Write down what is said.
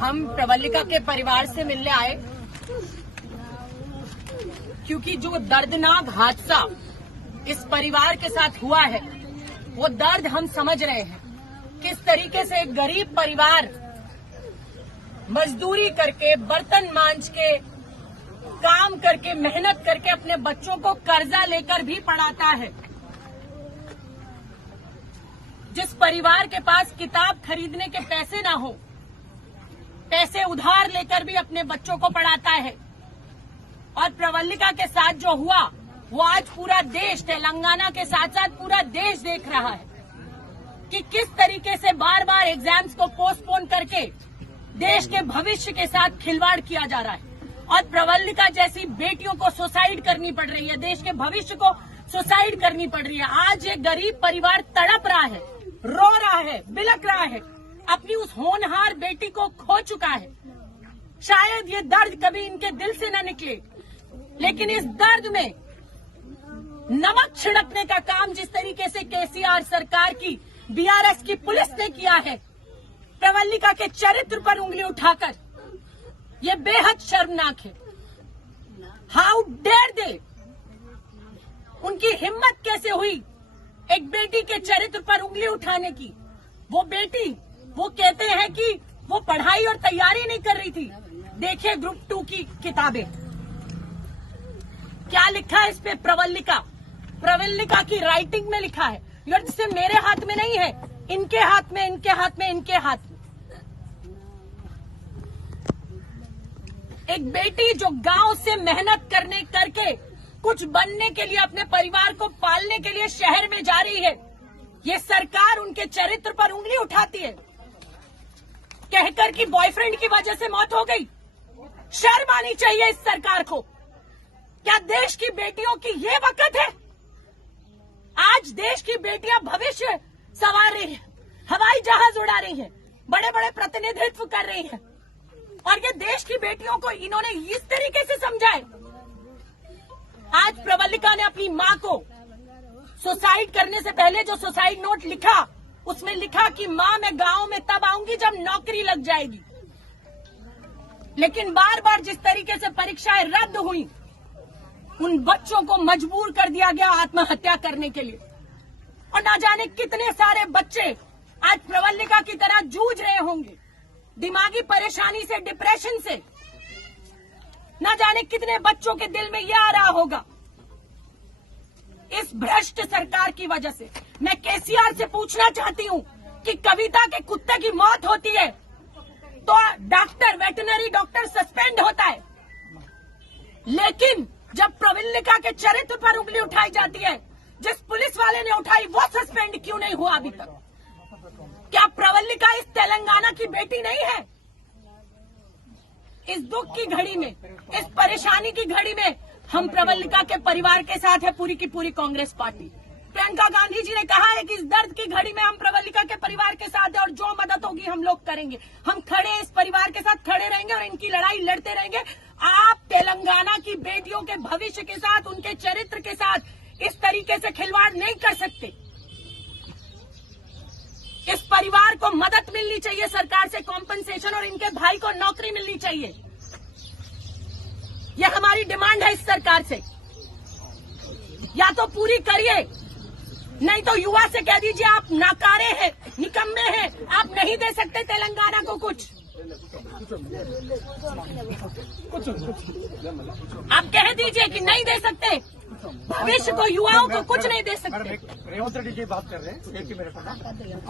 हम प्रवल्लिका के परिवार से मिलने आए क्योंकि जो दर्दनाक हादसा इस परिवार के साथ हुआ है वो दर्द हम समझ रहे हैं। किस तरीके से एक गरीब परिवार मजदूरी करके, बर्तन मांज के, काम करके, मेहनत करके अपने बच्चों को कर्जा लेकर भी पढ़ाता है। जिस परिवार के पास किताब खरीदने के पैसे ना हो, पैसे उधार लेकर भी अपने बच्चों को पढ़ाता है। और प्रवल्लिका के साथ जो हुआ वो आज पूरा देश, तेलंगाना के साथ साथ पूरा देश देख रहा है कि किस तरीके से बार बार एग्जाम्स को पोस्टपोन करके देश के भविष्य के साथ खिलवाड़ किया जा रहा है। और प्रवल्लिका जैसी बेटियों को सुसाइड करनी पड़ रही है, देश के भविष्य को सुसाइड करनी पड़ रही है। आज ये गरीब परिवार तड़प रहा है, रो रहा है, बिलख रहा है, अपनी उस होनहार बेटी को खो चुका है। शायद ये दर्द कभी इनके दिल से न निकले, लेकिन इस दर्द में नमक छिड़कने का काम जिस तरीके से केसीआर सरकार की, बीआरएस की पुलिस ने किया है, प्रवल्लिका के चरित्र पर उंगली उठाकर, ये बेहद शर्मनाक है। हाउ डेयर दे, उनकी हिम्मत कैसे हुई एक बेटी के चरित्र पर उंगली उठाने की। वो बेटी, वो कहते हैं कि वो पढ़ाई और तैयारी नहीं कर रही थी। देखिए ग्रुप 2 की किताबें, क्या लिखा है इस पे? प्रवल्लिका की राइटिंग में लिखा है। यार जिससे मेरे हाथ में नहीं है, इनके हाथ में, इनके हाथ में, इनके हाथ में। एक बेटी जो गांव से मेहनत करके कुछ बनने के लिए, अपने परिवार को पालने के लिए शहर में जा रही है, ये सरकार उनके चरित्र पर उंगली उठाती है, कहकर कि बॉयफ्रेंड की वजह से मौत हो गई। शर्म आनी चाहिए इस सरकार को। क्या देश की बेटियों की ये वक्त है? आज देश की बेटियां भविष्य संवार रही हैं, हवाई जहाज उड़ा रही हैं, बड़े बड़े प्रतिनिधित्व कर रही हैं, और ये देश की बेटियों को इन्होंने इस तरीके से समझा है। आज प्रवल्लिका ने अपनी मां को सुसाइड करने से पहले जो सुसाइड नोट लिखा, उसमें लिखा कि मां मैं गांव में तब आऊंगी जब नौकरी लग जाएगी। लेकिन बार बार जिस तरीके से परीक्षाएं रद्द हुई, उन बच्चों को मजबूर कर दिया गया आत्महत्या करने के लिए। और ना जाने कितने सारे बच्चे आज प्रवल्लिका की तरह जूझ रहे होंगे, दिमागी परेशानी से, डिप्रेशन से। ना जाने कितने बच्चों के दिल में यह आ रहा होगा। इस भ्रष्ट सरकार की वजह से मैं केसीआर से पूछना चाहती हूं कि कविता के कुत्ते की मौत होती है तो डॉक्टर, वेटरनरी डॉक्टर सस्पेंड होता है, लेकिन जब प्रवल्लिका के चरित्र पर उंगली उठाई जाती है, जिस पुलिस वाले ने उठाई वो सस्पेंड क्यों नहीं हुआ अभी तक? क्या प्रवल्लिका इस तेलंगाना की बेटी नहीं है? इस दुख की घड़ी में, इस परेशानी की घड़ी में हम प्रवल्लिका के परिवार के साथ है पूरी की पूरी कांग्रेस पार्टी। प्रियंका गांधी जी ने कहा है कि इस दर्द की घड़ी में हम प्रवल्लिका के परिवार के साथ है और जो मदद होगी हम लोग करेंगे। हम खड़े, इस परिवार के साथ खड़े रहेंगे और इनकी लड़ाई लड़ते रहेंगे। आप तेलंगाना की बेटियों के भविष्य के साथ, उनके चरित्र के साथ इस तरीके से खिलवाड़ नहीं कर सकते। इस परिवार को मदद मिलनी चाहिए सरकार से, कॉम्पनसेशन, और इनके भाई को नौकरी मिलनी चाहिए। यह हमारी डिमांड है इस सरकार से। या तो पूरी करिए, नहीं तो युवा से कह दीजिए आप नाकारे हैं, निकम्मे हैं, आप नहीं दे सकते तेलंगाना को कुछ। आप कह दीजिए कि नहीं दे सकते, भविष्य को, युवाओं को कुछ नहीं दे सकते। रेवंत रेड्डी जी बात कर रहे हैं।